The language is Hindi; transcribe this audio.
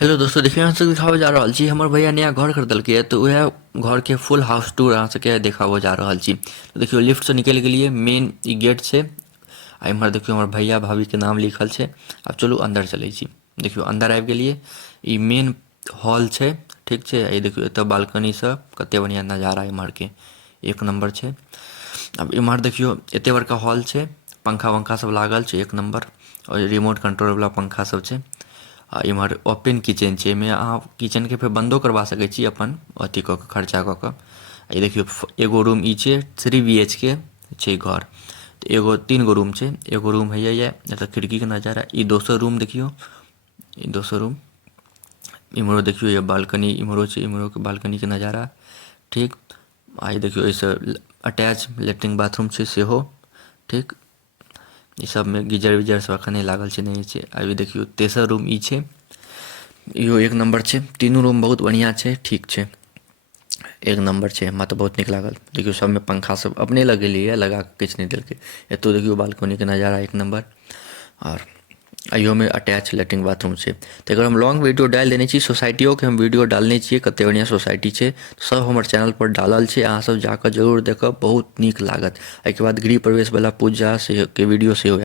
हेलो दोस्तों, देखिए अहाँ सबके दिखाबे जा रहल छी हमर भैया नया घर खरीदलकै तो वह घर के फुल हाउस टूर अहाँ सबके देखाबो जा रहल छी। तो देखियो लिफ्ट से निकल गेलिए, मेन ई गेट छै। आ इम्हर देखियो हमर भैया भाभी के नाम लिखल छै। अब चलू अंदर चलै छी। देखियो अंदर आबि गेलिए, ई मेन हॉल छै। ठीक छै, ई देखियो एतऽ बालकनी से कते बढ़िया नजारा इम्हर के एक नंबर छै। अब इम्हर देखियो एते बड़का हॉल छै, पंखा वंखा सब लागल छै एक नंबर, और रिमोट कंट्रोल वाला पंखा सब छै। आ इम्हर ओपन किचन छै, एहिमे अहाँ किचनके फेर बन्दो करबा सकै छी अपन अथी कऽ कऽ, खर्चा कऽ कऽ। ई देखियो एगो रूम ई छै, 3 BHK छै घर। तऽ एगो 3 गो रूम छै, एगो रूम हैया ये एतऽ खिड़कीके नजारा। ई दोसर रूम देखियो, ई दोसर रूम। इम्हरो देखियो ये बालकनी इम्हरो छै, इम्हरो के बालकनी के नजारा। ठीक, आ ई देखियो एहिसँ अटैच लेट्रिन बाथरूम छै सेहो। ठीक, ई सब में गीजर वीजर सब अखन नहीं लागल छै, नहीं छै। अभी देखियो तेसर रूम ई छै, इहो एक नंबर छै। तीनों रूम बहुत बढ़िया छै, ठीक छै, एक नंबर छै। हमरा तऽ बहुत नीक लागल। देखियो सब में पंखा सब अपने लगेलिए, लगा के किछु नहीं देलकै। एतौ देखियो बालकनी के नजारा एक नंबर। और अइयो में अटैच लेट्रिन बाथरूम छै। तो एकर हम लॉन्ग वीडियो डाल देने छी, सोसाइटियों के हम वीडियो डालने छियै, कते बढ़िया सोसाइटी छै। सब हमर चैनल पर डालल छै, अहाँ सब जाकर जरूर देखब, बहुत नीक लागत। एहिके बाद गृह प्रवेश वाला पूजा से के वीडियो सेहो